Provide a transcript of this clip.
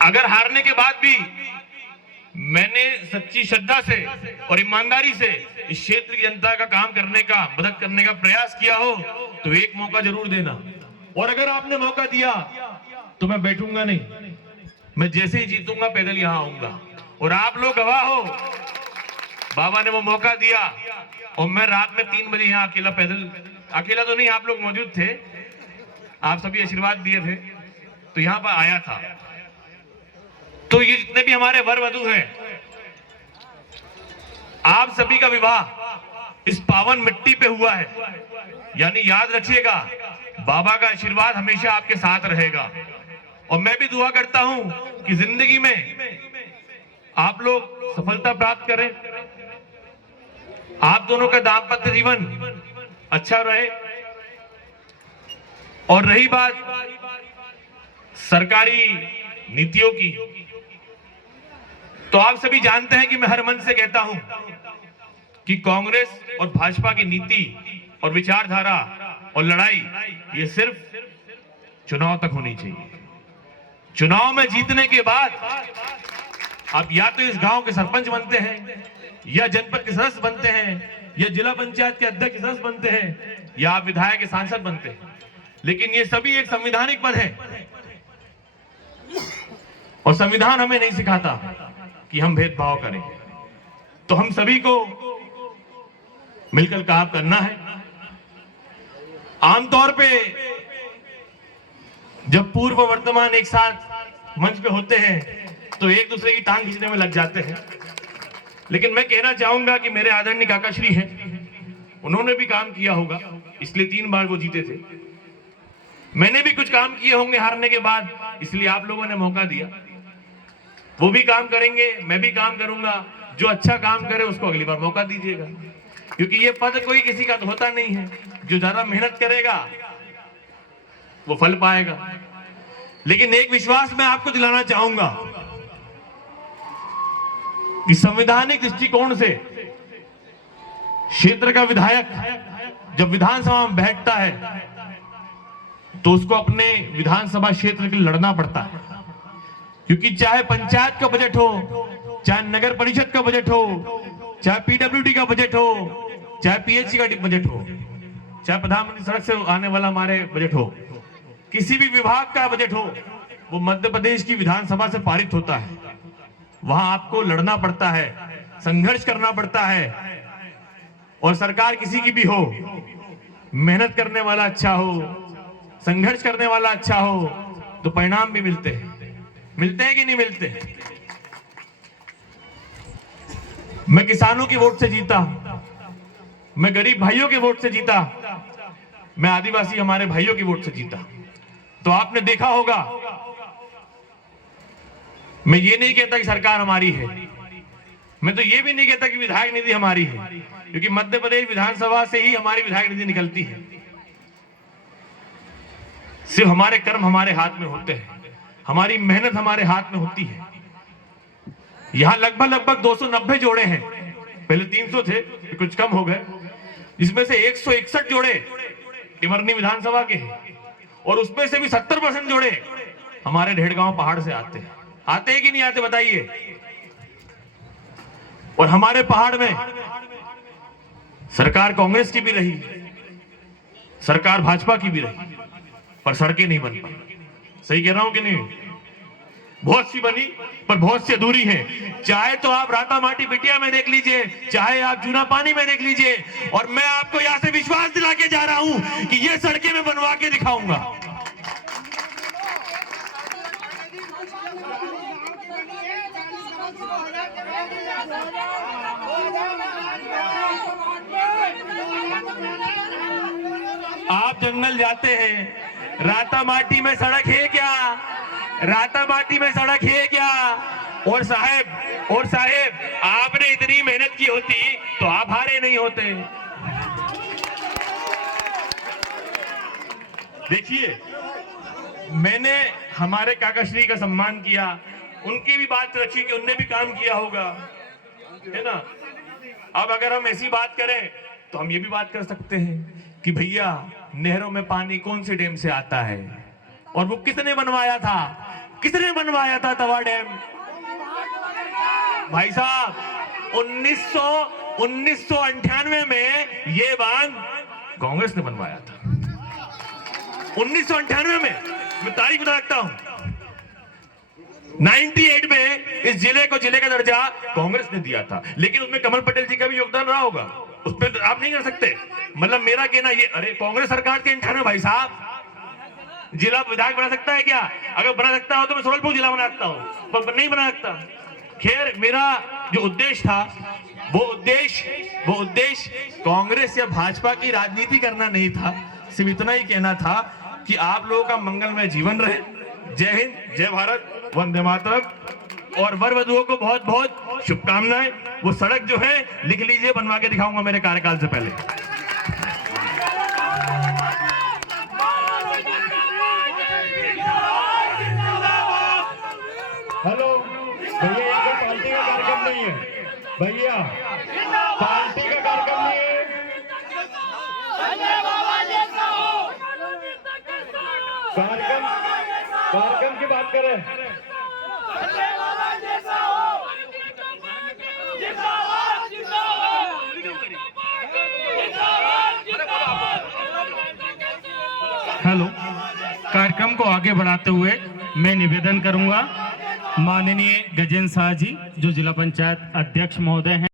अगर हारने के बाद भी मैंने सच्ची श्रद्धा से और ईमानदारी से इस क्षेत्र की जनता का काम करने का, मदद करने का प्रयास किया हो तो एक मौका जरूर देना। और अगर आपने मौका दिया तो मैं बैठूंगा नहीं, मैं जैसे ही जीतूंगा पैदल यहां आऊंगा। और आप लोग गवाह हो, बाबा ने वो मौका दिया और मैं रात में 3 बजे यहां अकेला पैदल, अकेला तो नहीं, आप लोग मौजूद थे, आप सभी आशीर्वाद दिए थे तो यहां पर आया था। तो ये जितने भी हमारे वर वधू हैं, आप सभी का विवाह इस पावन मिट्टी पे हुआ है, यानी याद रखिएगा बाबा का आशीर्वाद हमेशा आपके साथ रहेगा। और मैं भी दुआ करता हूं कि जिंदगी में आप लोग सफलता प्राप्त करें, आप दोनों का दाम्पत्य जीवन अच्छा रहे। और रही बात सरकारी नीतियों की, तो आप सभी जानते हैं कि मैं हर मन से कहता हूं कि कांग्रेस और भाजपा की नीति और विचारधारा और लड़ाई ये सिर्फ चुनाव तक होनी चाहिए। चुनाव में जीतने के बाद आप या तो इस गांव के सरपंच बनते हैं, या जनपद के सदस्य बनते हैं, या जिला पंचायत के अध्यक्ष के सदस्य बनते हैं, या आप विधायक के सांसद बनते हैं, लेकिन ये सभी एक संवैधानिक पद है। और संविधान हमें नहीं सिखाता कि हम भेदभाव करें। तो हम सभी को मिलकर काम करना है। आमतौर पे जब पूर्व वर्तमान एक साथ मंच पे होते हैं तो एक दूसरे की टांग खींचने में लग जाते हैं, लेकिन मैं कहना चाहूंगा कि मेरे आदरणीय काकाश्री हैं, उन्होंने भी काम किया होगा, इसलिए 3 बार वो जीते थे। मैंने भी कुछ काम किए होंगे हारने के बाद, इसलिए आप लोगों ने मौका दिया। वो भी काम करेंगे, मैं भी काम करूंगा। जो अच्छा काम करे उसको अगली बार मौका दीजिएगा, क्योंकि ये पद कोई किसी का तो होता नहीं है। जो ज्यादा मेहनत करेगा वो फल पाएगा। लेकिन एक विश्वास मैं आपको दिलाना चाहूंगा कि संवैधानिक दृष्टिकोण से क्षेत्र का विधायक जब विधानसभा में बैठता है तो उसको अपने विधानसभा क्षेत्र के लिए लड़ना पड़ता है, क्योंकि चाहे पंचायत का बजट हो, चाहे नगर परिषद का बजट हो, चाहे पीडब्ल्यूडी का बजट हो, चाहे पीएचसी का बजट हो, चाहे प्रधानमंत्री सड़क से आने वाला हमारे बजट हो, किसी भी विभाग का बजट हो, वो मध्य प्रदेश की विधानसभा से पारित होता है। वहां आपको लड़ना पड़ता है, संघर्ष करना पड़ता है। और सरकार किसी की भी हो, मेहनत करने वाला अच्छा हो, संघर्ष करने वाला अच्छा हो तो परिणाम भी मिलते हैं। मिलते हैं कि नहीं मिलते? मैं किसानों की वोट से जीता, मैं गरीब भाइयों के वोट से जीता, मैं आदिवासी हमारे भाइयों की वोट से जीता। तो आपने देखा होगा, मैं ये नहीं कहता कि सरकार हमारी है, मैं तो ये भी नहीं कहता कि विधायक निधि हमारी है, क्योंकि मध्य प्रदेश विधानसभा से ही हमारी विधायक निधि निकलती है। सिर्फ हमारे कर्म हमारे हाथ में होते हैं, हमारी मेहनत हमारे हाथ में होती है। यहां लगभग 290 जोड़े हैं, पहले 300 थे, कुछ कम हो गए, जिसमें से 161 जोड़े टिमरनी विधानसभा के हैं, और उसमें से भी 70% जोड़े हमारे ढेड़गांव पहाड़ से आते हैं। आते हैं कि नहीं आते बताइए? और हमारे पहाड़ में सरकार कांग्रेस की भी रही, सरकार भाजपा की भी रही, पर सड़कें नहीं बन पाई। सही कह रहा हूं कि नहीं? बहुत सी बनी पर बहुत सी अधूरी है। चाहे तो आप राता माटी बिटिया में देख लीजिए, चाहे आप जूना पानी में देख लीजिए, और मैं आपको यहां से विश्वास दिला के जा रहा हूं कि ये सड़कें मैं बनवा के दिखाऊंगा। आप जंगल जाते हैं, राता माटी में सड़क है क्या? राता माटी में सड़क है क्या? और साहेब आपने इतनी मेहनत की होती तो आप हारे नहीं होते। देखिए, मैंने हमारे काकाश्री का सम्मान किया, उनकी भी बात रखी कि उनने भी काम किया होगा, है ना। अब अगर हम ऐसी बात करें तो हम ये भी बात कर सकते हैं कि भैया नहरों में पानी कौन से डैम से आता है और वो किसने बनवाया था, किसने बनवाया था तवा डैम? भाई साहब 1998 में ये बांध कांग्रेस ने बनवाया था। 1998 में, मैं तारीख बता सकता हूं। 98 में इस जिले को जिले का दर्जा कांग्रेस ने दिया था, लेकिन उसमें कमल पटेल जी का भी योगदान रहा होगा, उस पर आप नहीं कर सकते। मतलब मेरा कहना ये, अरे कांग्रेस सरकार के 98 भाई साहब जिला विधायक बना सकता है क्या? अगर बना सकता हो तो मैं सोलपुर जिला बना सकता हूं, पर नहीं बना सकता। खैर, मेरा जो उद्देश्य था वो उद्देश्य कांग्रेस या भाजपा की राजनीति करना नहीं था। सिर्फ इतना ही कहना था कि आप लोगों का मंगलमय जीवन रहे। जय हिंद, जय भारत, वंदे मातरम। और वर वधुओं को बहुत बहुत शुभकामनाएं। वो सड़क जो है लिख लीजिए, बनवा के दिखाऊंगा मेरे कार्यकाल से पहले। हेलो भैया, यहाँ पार्टी का कार्यक्रम नहीं है भैया, पार्टी का कार्यक्रम नहीं है। कार्यक्रम की बात करें। हेलो, कार्यक्रम को आगे बढ़ाते हुए मैं निवेदन करूंगा माननीय गजेंद्र शाह जी, जो जिला पंचायत अध्यक्ष महोदय हैं।